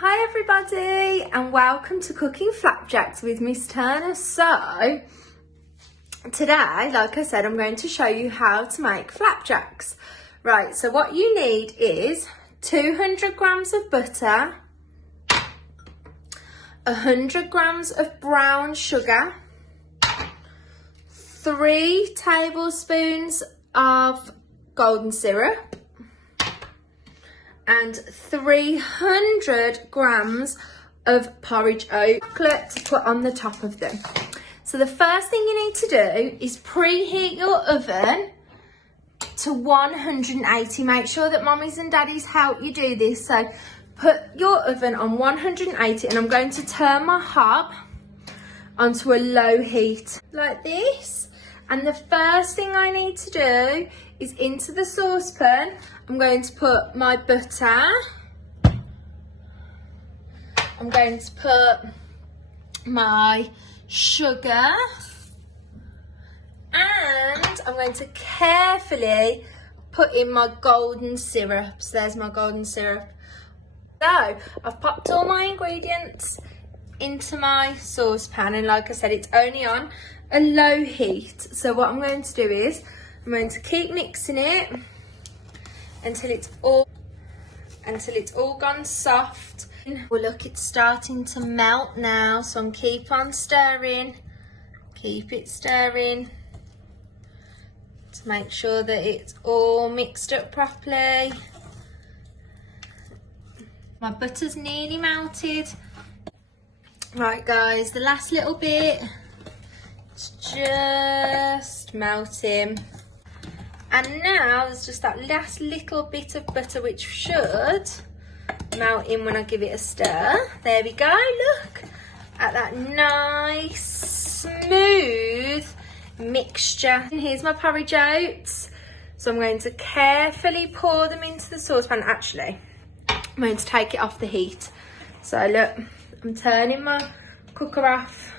Hi everybody and welcome to Cooking Flapjacks with Miss Turner. So today, like I said, I'm going to show you how to make flapjacks. Right, so what you need is 200 grams of butter, 100 grams of brown sugar, 3 tablespoons of golden syrup, and 300 grams of porridge oat chocolate to put on the top of them. So the first thing you need to do is preheat your oven to 180. Make sure that mommies and daddies help you do this. So put your oven on 180 and I'm going to turn my hob onto a low heat like this. And the first thing I need to do is into the saucepan, I'm going to put my butter. I'm going to put my sugar. And I'm going to carefully put in my golden syrup. So there's my golden syrup. So I've popped all my ingredients into my saucepan, and like I said, it's only on a low heat. So what I'm going to do is I'm going to keep mixing it until it's all gone soft. Well, look, it's starting to melt now, so I'm keep on stirring, keep it stirring to make sure that it's all mixed up properly. My butter's nearly melted. Right guys, the last little bit, it's just melting. And now there's just that last little bit of butter which should melt in when I give it a stir. There we go, look at that nice smooth mixture. And here's my porridge oats. So I'm going to carefully pour them into the saucepan. Actually, I'm going to take it off the heat. So look, I'm turning my cooker off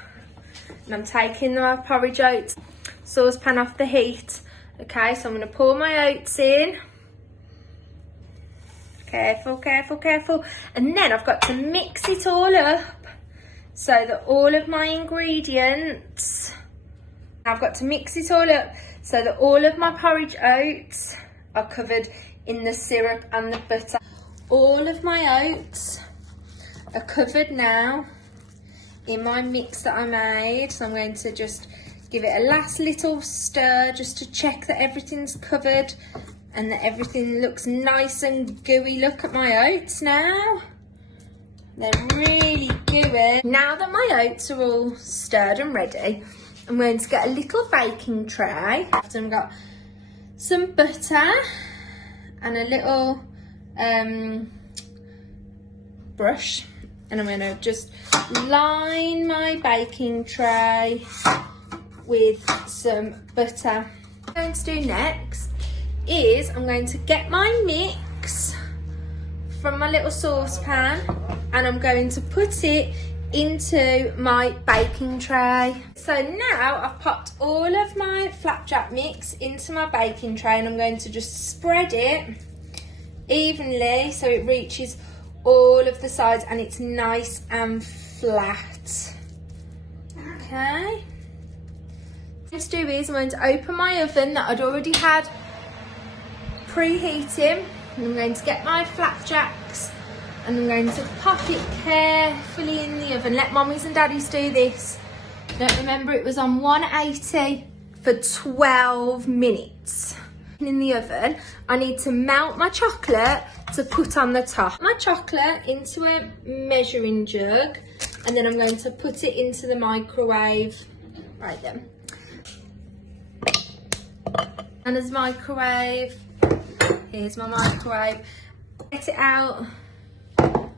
and I'm taking my porridge oats saucepan off the heat. Okay, so I'm going to pour my oats in. Careful, careful, careful. And then I've got to mix it all up so that all of my ingredients, I've got to mix it all up so that all of my porridge oats are covered in the syrup and the butter. All of my oats are covered now in my mix that I made. So I'm going to just give it a last little stir just to check that everything's covered and that everything looks nice and gooey. Look at my oats now. They're really gooey. Now that my oats are all stirred and ready, I'm going to get a little baking tray. I've got some butter and a little brush. And I'm going to just line my baking tray with some butter. What I'm going to do next is I'm going to get my mix from my little saucepan and I'm going to put it into my baking tray. So now I've popped all of my flapjack mix into my baking tray and I'm going to just spread it evenly so it reaches all of the sides and it's nice and flat. Okay. What I'm going to do is I'm going to open my oven that I'd already had preheating, and I'm going to get my flapjacks and I'm going to pop it carefully in the oven. Let mommies and daddies do this. Don't remember it was on 180 for 12 minutes. In the oven, I need to melt my chocolate to put on the top. My chocolate into a measuring jug and then I'm going to put it into the microwave. Right then. And there's microwave. Here's my microwave. Get it out.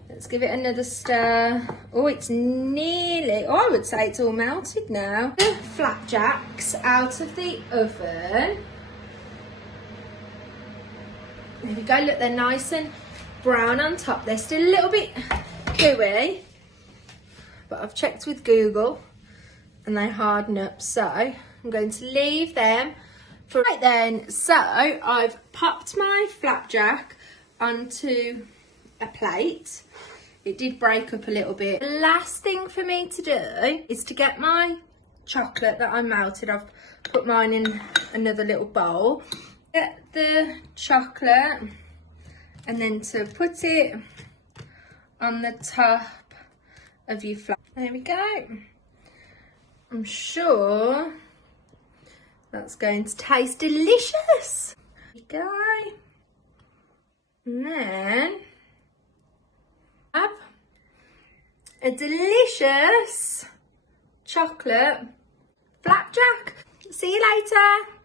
Let's give it another stir. Oh, it's nearly, I would say it's all melted now. The flapjacks out of the oven. There we go, look, they're nice and brown on top. They're still a little bit gooey, but I've checked with Google and they harden up. So I'm going to leave them for right then. So I've popped my flapjack onto a plate it did break up a little bit. The last thing for me to do is to get my chocolate that I melted. I've put mine in another little bowl. Get the chocolate and then to put it on the top of your flap. There we go. I'm sure that's going to taste delicious. There we go. And then have a delicious chocolate flapjack. See you later.